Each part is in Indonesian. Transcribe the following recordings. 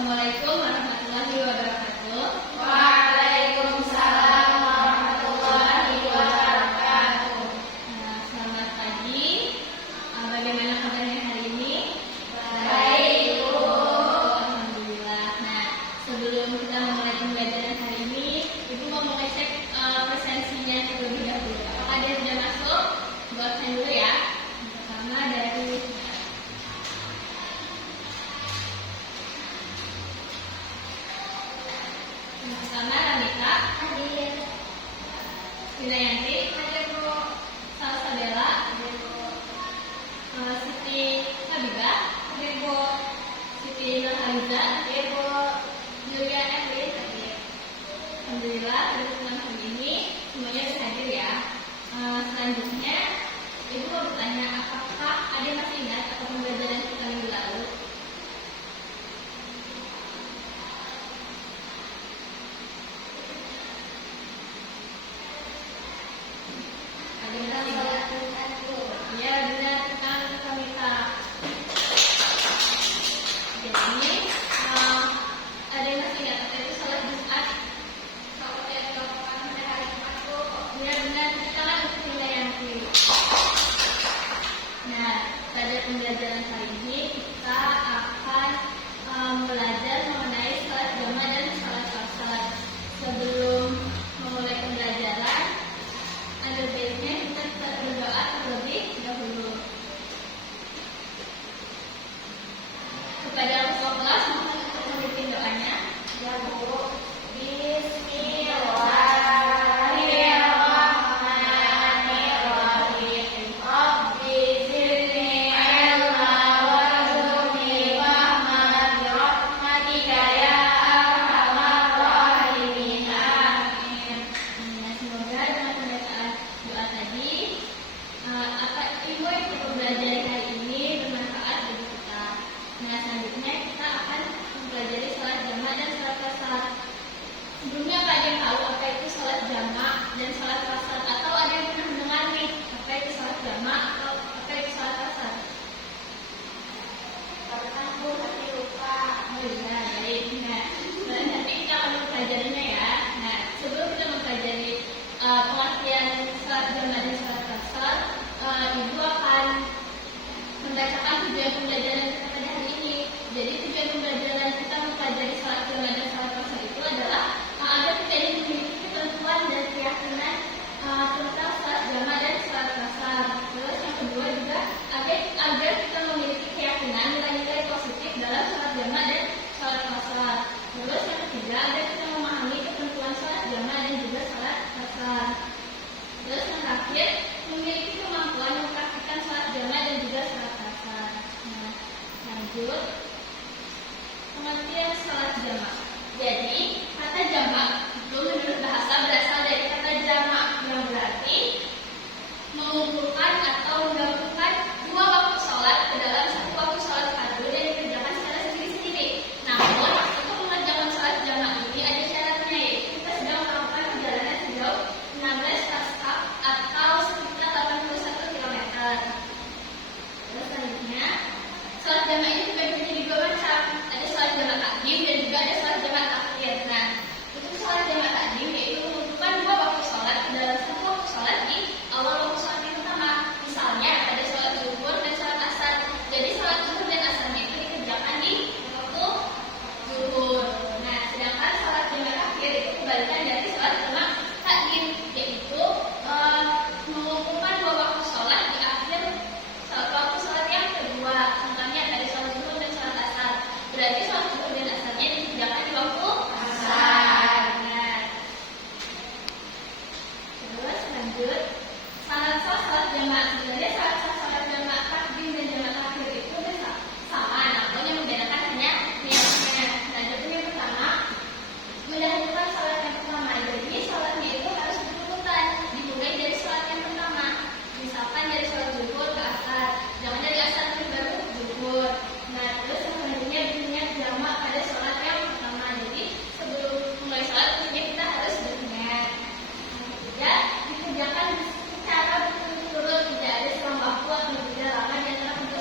Assalamualaikum warahmatullahi wabarakatuh. Waalaikumsalam warahmatullahi wabarakatuh. Selamat pagi. Bagaimana kabarnya hari ini? Baik, Bu. Alhamdulillah. Sebelum kita memulai pembelajaran hari ini, Ibu mau mengecek presensinya terlebih dahulu. Apakah dia sudah masuk? Buat saya dulu ya. Pertama dari Ramita, Hadir. Winayanti, Hadir, Bu. Salsabella, Hadir, Bu. Siti Habibah, Hadir, Bu. Siti Nurhaliza, Hadir, Bu. Julia Evelyn, hadir. Alhamdulillah pada kesempatan hari ini semuanya sudah hadir ya. Selanjutnya Ibu mau bertanya, apakah ada yang masih ingat atau pembelajaran kita minggu lalu? Ada yang masih ingat? Ya, benar, tentang Ramita. Jadi ada yang masih ingat apa itu sholat Jumat? Benar-benar kita untuk Winayanti. Pada pembelajaran kali ini kita akan belajar mengenai sholat jamaah dan sholat asar. Sebelum memulai pembelajaran, ada baiknya kita berdoa terlebih dahulu kepada Allah. Mohon untuk memimpin doanya. Ya, Bu. Bismillahirrahmanirrahim. Rabbi zidni ilma warzuqni fahman birahmatika ya arhamar rahimin. Amin. Semoga dengan pembacaan doa tadi apa ilmu yang kita pelajari hari ini bermanfaat bagi kita. Selanjutnya kita akan mempelajari sholat jamaah dan sholat qasar. Sebelumnya apa ada yang tahu apa itu sholat jamaah dan sholat qasar? Atau ada yang pernah mendengar nih apa itu sholat jamaah atau apa itu sholat qasar? Pernah, Bu, tapi lupa. Oh iya, baik. Nanti kita akan mempelajarinya ya. Sebelum kita mempelajari pengertian sholat jamaah dan sholat qasar, Ibu akan membacakan tujuan pembelajaran kita pada hari ini. Jadi tujuan pembelajaran kita mempelajari sholat jamaah dan sholat qasar itu adalah agar kita ini memiliki ketentuan dan keyakinan tentang sholat jamaah dan sholat qasar. Terus yang kedua juga agar kita memiliki keyakinan nilai-nilai positif dalam sholat jamaah dan sholat qasar. Terus yang ketiga agar kita memahami ketentuan sholat jamaah dan juga sholat qasar. Terus yang terakhir memiliki kemampuan mempraktikkan sholat jamaah dan juga sholat qasar. Lanjut pengertian sholat jamaah. Jadi kata jamaah itu menurut bahasa berasal dari kata jamak yang berarti mengumpulkan atau menggabungkan dua waktu sholat ke dalam satu waktu sholat fardu dan dikerjakan secara sendiri-sendiri. Namun untuk mengerjakan sholat jamaah ini ada syaratnya, yaitu kita sedang melakukan perjalanan sejauh 16 taskah atau sekitar 81 km. Terus selanjutnya sholat jamaah ini dibagi menjadi dua macam. Ada sholat jamaah takdim dan juga ada sholat jamaah takhir. Untuk sholat jamaah takdim yaitu mengumpulkan dua waktu sholat ke dalam satu waktu sholat di awal waktu sholat yang pertama. Misalnya ada sholat zuhur dan sholat asar. Jadi sholat zuhur dan asarnya itu dikerjakan di waktu zuhur. Sedangkan sholat jamaah takhir itu kebalikan dari sholat jamaah takdim, yaitu mengumpulkan dua waktu sholat di akhir waktu sholat yang kedua. Contohnya ada sholat zuhur dan sholat asar. Berarti sholat zuhur dan asarnya dikerjakan di waktu asar. Terus lanjut syarat sah sholat jamaah. Sebenarnya syarat sah sholat jamaah takdim dan jamaah takhir itu sama, namun yang membedakan hanya niatnya. Lanjut yang pertama, mendahulukan sholat yang pertama. Jadi sholatnya itu harus berurutan, dimulai dari sholat yang pertama. Misalkan dari sholat zuhur ke asar, jangan dari asar baru zuhur. Terus yang selanjutnya berniat jamak pada sholat yang pertama. Jadi sebelum mulai sholat tentunya kita harus berniat. Ketiga, dikerjakan secara berturut-turut, tidak ada selang waktu atau jeda lama di antara kedua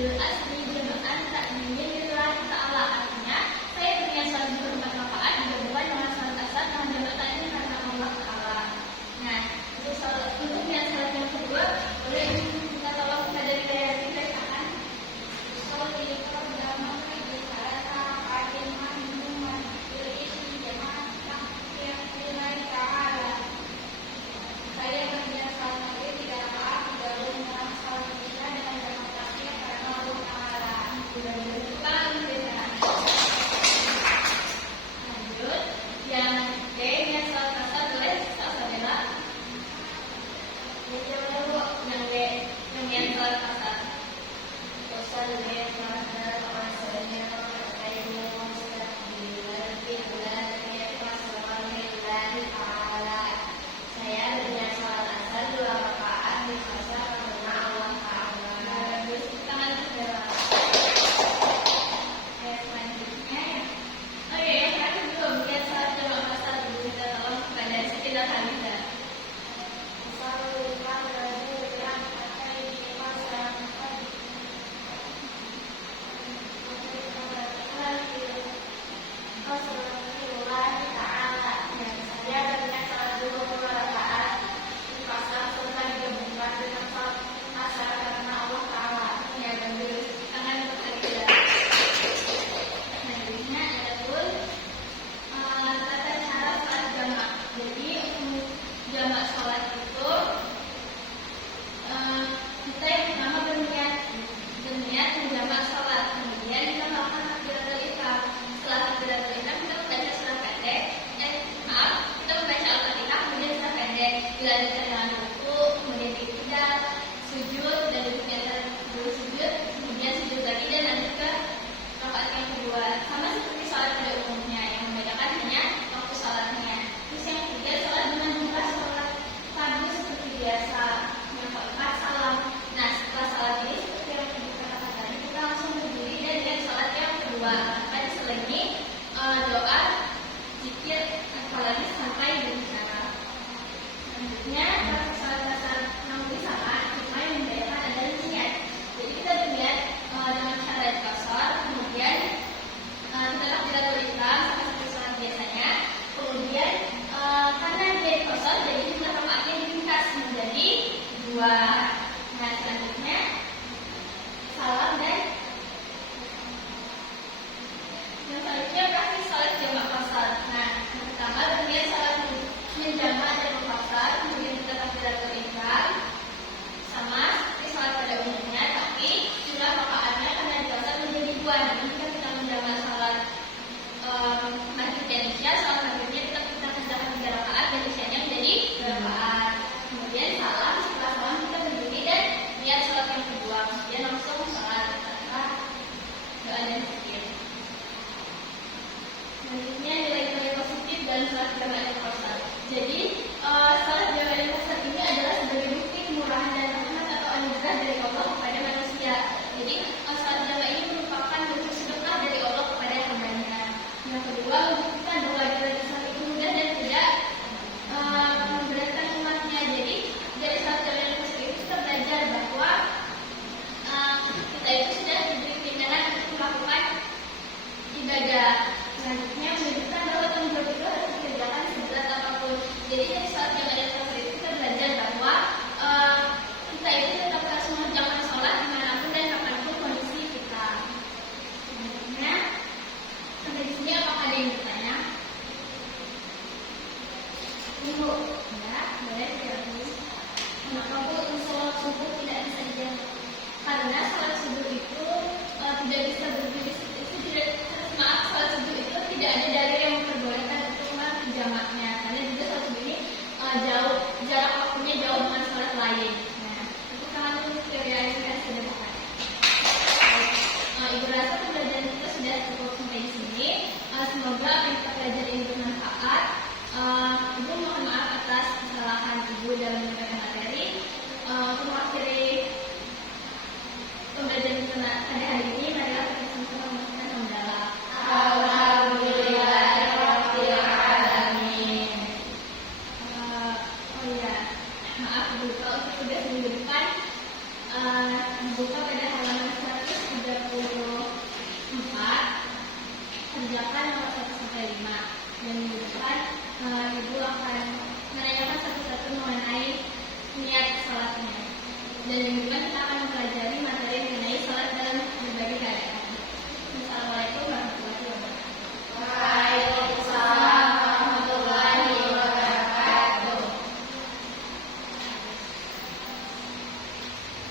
bil asli jama'an takdimin lillahi ta'ala. Artinya saya berniat salat zuhur 4 rakaat digabungkan dengan salat asar dengan jamak takdim karena Allah Ta'ala. Nah, untuk niat salat yang kedua, boleh minta tolong kepada saya dibacakan. Saya berniat salat maghrib 3 rakaat digabung dengan salat isya dengan jamak takdim karena Allah Ta'ala. Lanjut, yang D, niat salat asar boleh Sabila. Yang D, yang niat salat asar. Saya berniat salat asar 2 rakaat di asar karena Allah Ta'ala. Lanjut, tangan sebelah. Selanjutnya ya. Oh iya, yang terakhir belum niat salat jamak asar dulu, minta tolong kepada Siti Hamidah. Saya berniat salat zuhur 2 rakaat di pasar setelah digabungkan dengan salat asar karena Allah Ta'ala. Ya, bagus. Tangan berbeda. Selanjutnya ada pun tata cara salat jamak. Jadi untuk jamak sholat itu kita yang pertama berniat menjamak sholat. Kemudian kita melakukan takbiratul ihram. Setelah takbiratul ihram kita membaca surah pendek. Kita membaca Al-Fatihah kemudian surah pendek. Dilanjutkan dengan ruku, kemudian iktidal, sujud dan duduknya dulu sujud, kemudian sujud lagi dan lanjut ke rakaat yang kedua. Sama seperti sholat pada umumnya, yang membedakan hanya waktu sholatnya. Terus yang ketiga, sholat dengan jumlah sholat fardu seperti biasa. Yang keempat, salam. Nah, setelah sholat ini seperti yang kita katakan tadi, kita langsung berdiri dan lihat sholat yang kedua. Tanpa diselingi doa, zikir, apalagi sampai berbicara. Selanjutnya, proses salat asar nanti sama, cuma yang membedakan adalah niat. Jadi kita berniat dengan cara qasar, kemudian kita takbiratul ihram seperti salat biasanya. Kemudian karena dia qasar, jadi jumlah rakaatnya diringkas menjadi 2. Nah, selanjutnya salam dan yang selanjutnya praktis salat jamak qasar. Nah, yang pertama berniat salat menjamak dan qasar, kemudian kita takbiratul ihram sama seperti salat pada umumnya, tapi jumlah rakaatnya karena qasar menjadi 2. Namun jika kita menjamak salat maghrib dan isya, salat maghribnya kita kerjakan 3 rakaat dan isyanya menjadi 2 rakaat. Kemudian salam, setelah salam kita berdiri dan niat salat yang kedua, kemudian langsung salat tanpa doa dan zikir. Selanjutnya nilai-nilai positif dan salat jamak dan qasar. Jadi salat jamak dan qasar ini adalah sebagai bukti kemurahan dan rahmat atau anugerah dari Allah kepada manusia. Jadi salat jamak ini merupakan bentuk sedekah dari Allah kepada hambanya. Yang kedua, membuktikan bahwa derajat salat itu mudah dan tidak memberatkan umatnya. Jadi dari salat jamak dan qasar itu kita belajar bahwa kita itu sudah diberi keinginan untuk melakukan ibadah. Selanjutnya menunjukkan bahwa tanggung jawab itu harus dikerjakan seberat apapun. Jadi dari saat jamak dan qasar itu kita belajar bahwa kita itu tetap harus mengerjakan sholat dimanapun dan kapanpun kondisi kita. Selanjutnya sampai di sini apakah ada yang bertanya? Ibu, ya, boleh silakan. Kenapa Bu sholat subuh tidak bisa dijamak? Karena sholat subuh itu tidak bisa berdiri. Sholat subuh itu tidak ada dalil yang memperbolehkan untuk menjamaknya. Karena juga sholat subuh ini jauh, jarak waktunya jauh dengan sholat lain. Nah, itu sangat terrealisasikan sederhana. Ibu rasa pembelajaran kita sudah cukup sampai di sini. Semoga apa yang kita pelajari ini bermanfaat. Ibu mohon maaf atas kesalahan Ibu dalam menyampaikan materi. Untuk mengakhiri pembelajaran kita pada hari ini, marilah kita sama-sama memasukkan hamdalah. Alhamdulillahirabbil alamin. Oh iya, maaf lupa untuk tugas minggu depan dibuka pada halaman 100 Dan minggu depan ibu akan menanyakan satu-satu mengenai niat sholatnya. Dan minggu depan kita